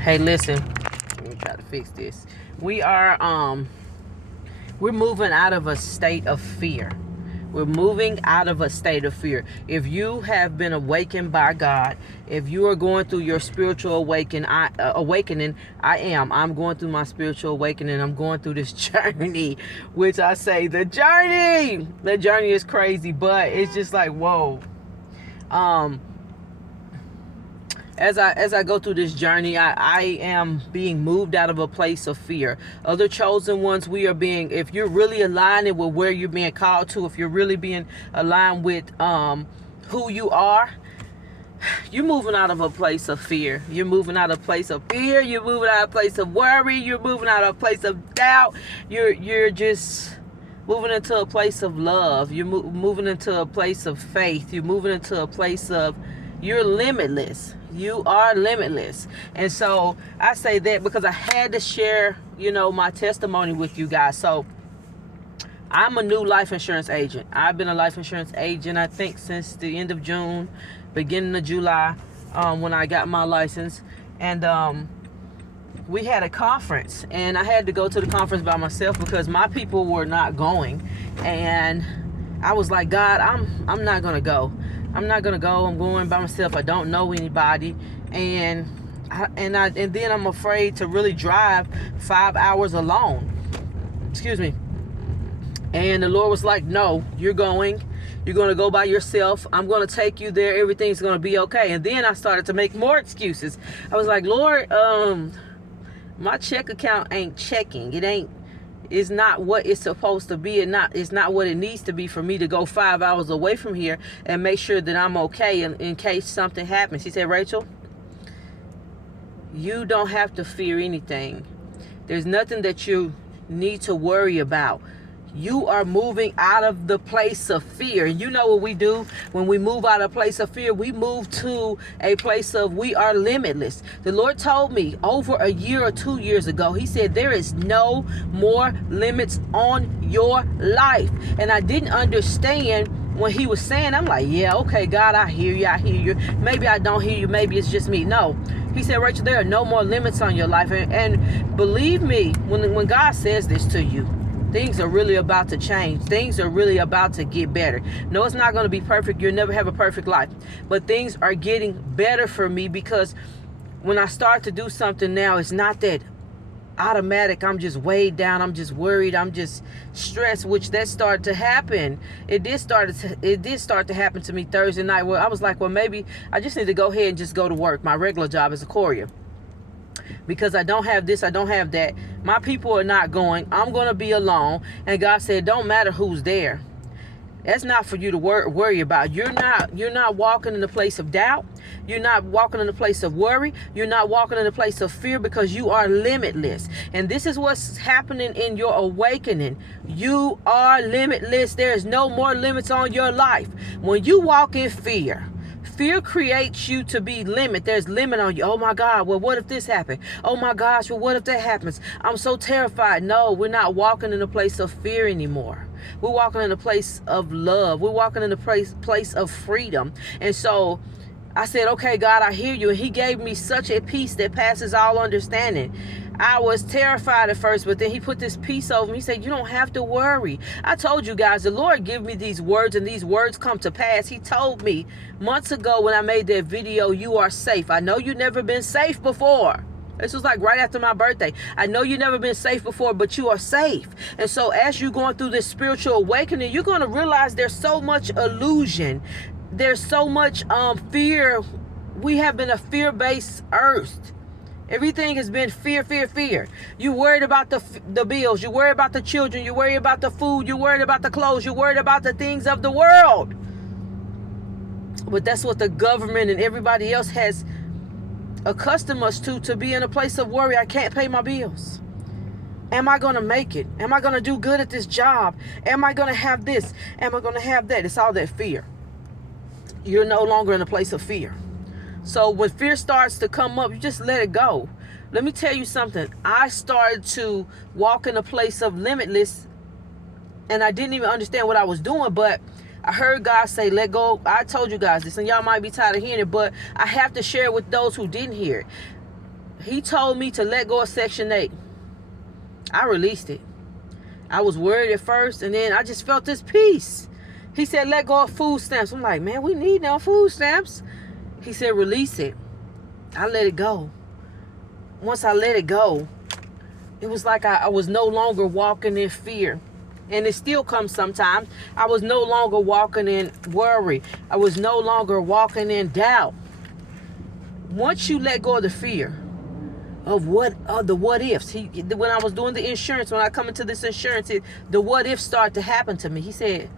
Hey, listen. Let me try to fix this. We're moving out of a state of fear. We're moving out of a state of fear. If you have been awakened by God, if you are going through your spiritual awakening, I'm going through my spiritual awakening. I'm going through this journey, which I say the journey is crazy, but it's just like, whoa. As I go through this journey, I am being moved out of a place of fear. Other chosen ones, if you're really aligning with where you're being called to, if you're really being aligned with who you are, you're moving out of a place of fear. You're moving out of a place of fear. You're moving out of a place of worry. You're moving out of a place of doubt. You're just moving into a place of love. You're moving into a place of faith. You're moving into a place of you're limitless. You are limitless. And so I say that because I had to share, my testimony with you guys. So I'm a new life insurance agent. I've been a life insurance agent, I think, since the end of June, beginning of July, when I got my license. And we had a conference, and I had to go to the conference by myself because my people were not going. And I was like, God, I'm not going to go. I'm not going to go. I'm going by myself. I don't know anybody. And then I'm afraid to really drive 5 hours alone. Excuse me. And the Lord was like, no, you're going. You're going to go by yourself. I'm going to take you there. Everything's going to be okay. And then I started to make more excuses. I was like, Lord, my check account ain't checking. It's not what it's supposed to be, and it's not what it needs to be for me to go 5 hours away from here and make sure that I'm okay in case something happens. He said, Rachel, you don't have to fear anything. There's nothing that you need to worry about. You are moving out of the place of fear. And you know what we do when we move out of a place of fear? We move to a place of we are limitless. The Lord told me over a year or 2 years ago, he said, there is no more limits on your life. And I didn't understand when he was saying, I'm like, yeah, okay, God, I hear you. Maybe I don't hear you. Maybe it's just me. No. He said, Rachel, there are no more limits on your life. And believe me, when God says this to you, things are really about to change. Things are really about to get better. No, it's not going to be perfect. You'll never have a perfect life. But things are getting better for me because when I start to do something now, it's not that automatic. I'm just weighed down. I'm just worried. I'm just stressed, which that started to happen. It did start to happen to me Thursday night where I was like, well, maybe I just need to go ahead and just go to work. My regular job as a courier. Because I don't have this, I don't have that. My people are not going. I'm going to be alone. And God said, don't matter who's there. That's not for you to worry about. You're not walking in the place of doubt. You're not walking in the place of worry. You're not walking in the place of fear because you are limitless. And this is what's happening in your awakening. You are limitless. There is no more limits on your life. When you walk in fear, fear creates you to be limit. There's limit on you. Oh my God, well, what if this happened? Oh my gosh, well, what if that happens? I'm so terrified. No, we're not walking in a place of fear anymore. We're walking in a place of love. We're walking in a place of freedom. And so I said, okay, God, I hear you. And he gave me such a peace that passes all understanding. I was terrified at first, but then he put this peace over me. He said, you don't have to worry. I told you guys, the Lord gave me these words and these words come to pass. He told me months ago when I made that video, you are safe. I know you've never been safe before. This was like right after my birthday. I know you've never been safe before, but you are safe. And so as you're going through this spiritual awakening, you're going to realize there's so much illusion. There's so much fear. We have been a fear-based earth. Everything has been fear, fear, fear. You worried about the bills. You worry about the children. You worry about the food. You worried about the clothes. You worried about the things of the world. But that's what the government and everybody else has accustomed us to be in a place of worry. I can't pay my bills. Am I going to make it? Am I going to do good at this job? Am I going to have this? Am I going to have that? It's all that fear. You're no longer in a place of fear. So when fear starts to come up, you just let it go. Let me tell you something. I started to walk in a place of limitless, and I didn't even understand what I was doing, but I heard God say, let go. I told you guys this, and y'all might be tired of hearing it, but I have to share it with those who didn't hear it. He told me to let go of Section 8. I released it. I was worried at first, and then I just felt this peace. He said, let go of food stamps. I'm like, man, we need no food stamps. He said, release it. I let it go. Once I let it go, it was like I was no longer walking in fear. And it still comes sometimes. I was no longer walking in worry. I was no longer walking in doubt. Once you let go of the fear of the what ifs. When I was doing the insurance, when I come into this insurance, the what ifs start to happen to me. He said,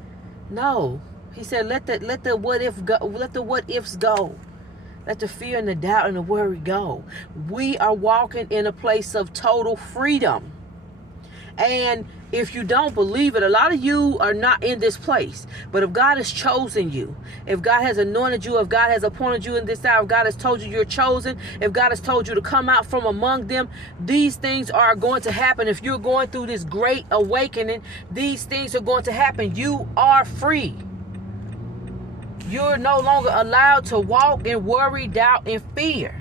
no. He said, let the what if go. Let the what ifs go. Let the fear and the doubt and the worry go. We are walking in a place of total freedom. And if you don't believe it, a lot of you are not in this place. But if God has chosen you, if God has anointed you, if God has appointed you in this hour, if God has told you you're chosen, if God has told you to come out from among them, these things are going to happen. If you're going through this great awakening, these things are going to happen. You are free. You're no longer allowed to walk in worry, doubt, and fear.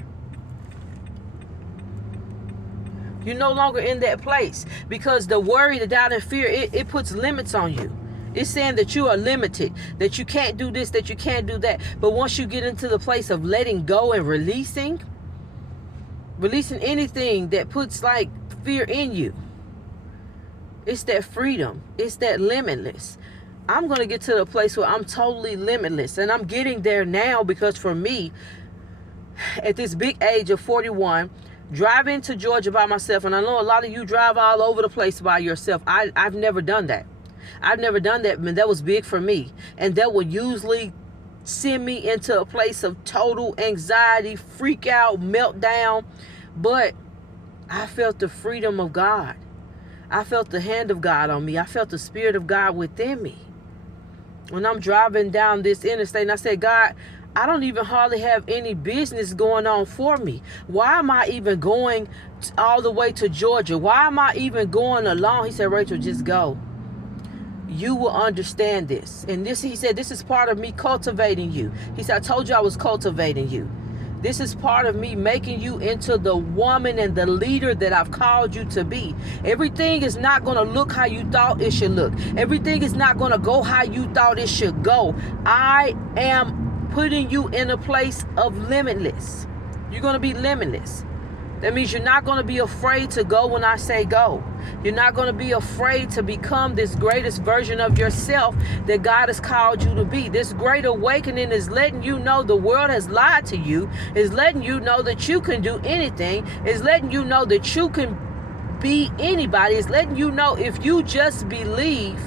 You're no longer in that place, because the worry, the doubt, and fear, it puts limits on you. It's saying that you are limited, that you can't do this, that you can't do that. But once you get into the place of letting go and releasing anything that puts like fear in you, it's that freedom. It's that limitless. I'm going to get to the place where I'm totally limitless. And I'm getting there now, because for me, at this big age of 41, driving to Georgia by myself, and I know a lot of you drive all over the place by yourself. I've never done that. I've never done that, but that was big for me. And that would usually send me into a place of total anxiety, freak out, meltdown. But I felt the freedom of God. I felt the hand of God on me. I felt the Spirit of God within me. When I'm driving down this interstate, and I said, God, I don't even hardly have any business going on for me. Why am I even going all the way to Georgia? Why am I even going along? He said, Rachel, just go. You will understand this. And he said, this is part of me cultivating you. He said, I told you I was cultivating you. This is part of me making you into the woman and the leader that I've called you to be. Everything is not going to look how you thought it should look. Everything is not going to go how you thought it should go. I am putting you in a place of limitless. You're going to be limitless. That means you're not going to be afraid to go when I say go. You're not going to be afraid to become this greatest version of yourself that God has called you to be. This great awakening is letting you know the world has lied to you. Is letting you know that you can do anything. Is letting you know that you can be anybody. Is letting you know if you just believe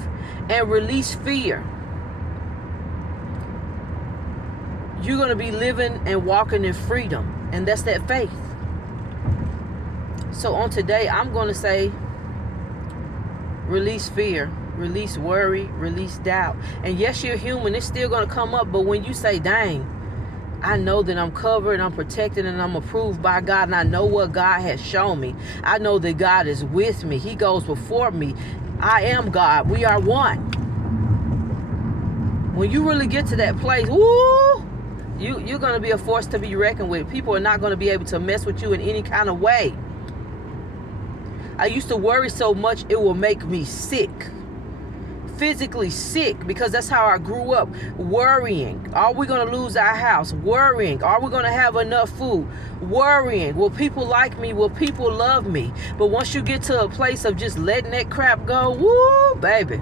and release fear, you're going to be living and walking in freedom. And that's that faith. So on today, I'm going to say, release fear, release worry, release doubt. And yes, you're human. It's still going to come up. But when you say, dang, I know that I'm covered, I'm protected, and I'm approved by God, and I know what God has shown me. I know that God is with me. He goes before me. I am God. We are one. When you really get to that place, woo, you're going to be a force to be reckoned with. People are not going to be able to mess with you in any kind of way. I used to worry so much it will make me sick. Physically sick, because that's how I grew up. Worrying. Are we going to lose our house? Worrying. Are we going to have enough food? Worrying. Will people like me? Will people love me? But once you get to a place of just letting that crap go, woo, baby.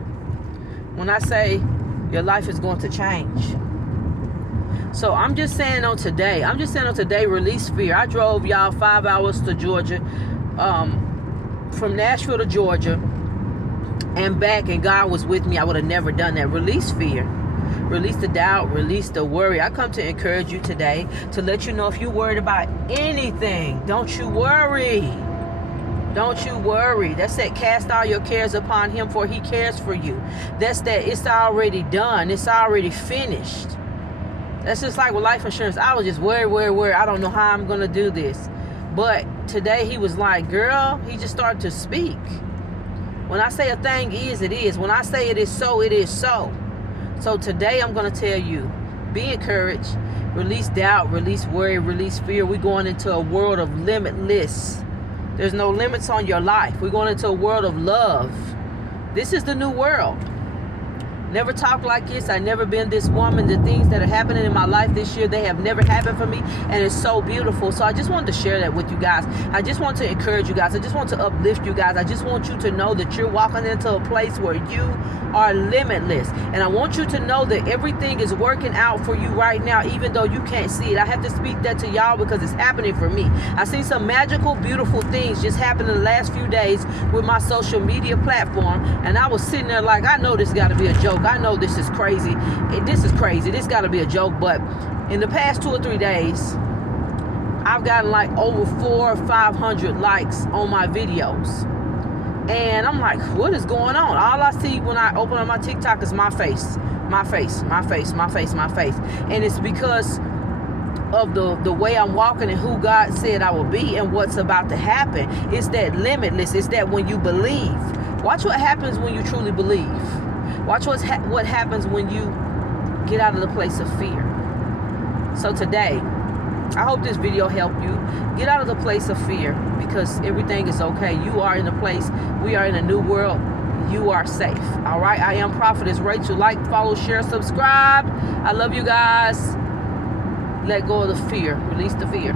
When I say your life is going to change. So I'm just saying on today, release fear. I drove y'all 5 hours to Georgia, from Nashville to Georgia and back, and God was with me. I would have never done that. Release fear, release the doubt, release the worry. I come to encourage you today to let you know, if you're worried about anything, don't you worry. Don't you worry. That's that, cast all your cares upon him, for he cares for you. That's that, it's already done. It's already finished. That's just like with life insurance. I was just worried. I don't know how I'm going to do this. But today he was like, girl, he just started to speak. When I say a thing is, it is. When I say it is so, it is so. So today I'm going to tell you, Be encouraged. Release doubt, release worry, release fear. We're going into a world of limitless. There's no limits on your life. We're going into a world of love. This is the new world. Never talked like this. I've never been this woman. The things that are happening in my life this year, they have never happened for me, and it's so beautiful. So I just wanted to share that with you guys. I just want to encourage you guys. I just want to uplift you guys. I just want you to know that you're walking into a place where you are limitless, and I want you to know that everything is working out for you right now, even though you can't see it. I have to speak that to y'all because it's happening for me. I've seen some magical, beautiful things just happen in the last few days with my social media platform, and I was sitting there like, I know this got to be a joke. I know this is crazy. This is crazy. This got to be a joke. But in the past 2 or 3 days, I've gotten like over 400 or 500 likes on my videos. And I'm like, what is going on? All I see when I open up my TikTok is my face. My face, my face, my face, my face. And it's because of the way I'm walking and who God said I will be and what's about to happen. It's that limitless. It's that when you believe. Watch what happens when you truly believe. Watch what happens when you get out of the place of fear. So today, I hope this video helped you. Get out of the place of fear because everything is okay. You are in a place, we are in a new world. You are safe. All right, I am Prophetess Rachel. Like, follow, share, subscribe. I love you guys. Let go of the fear. Release the fear.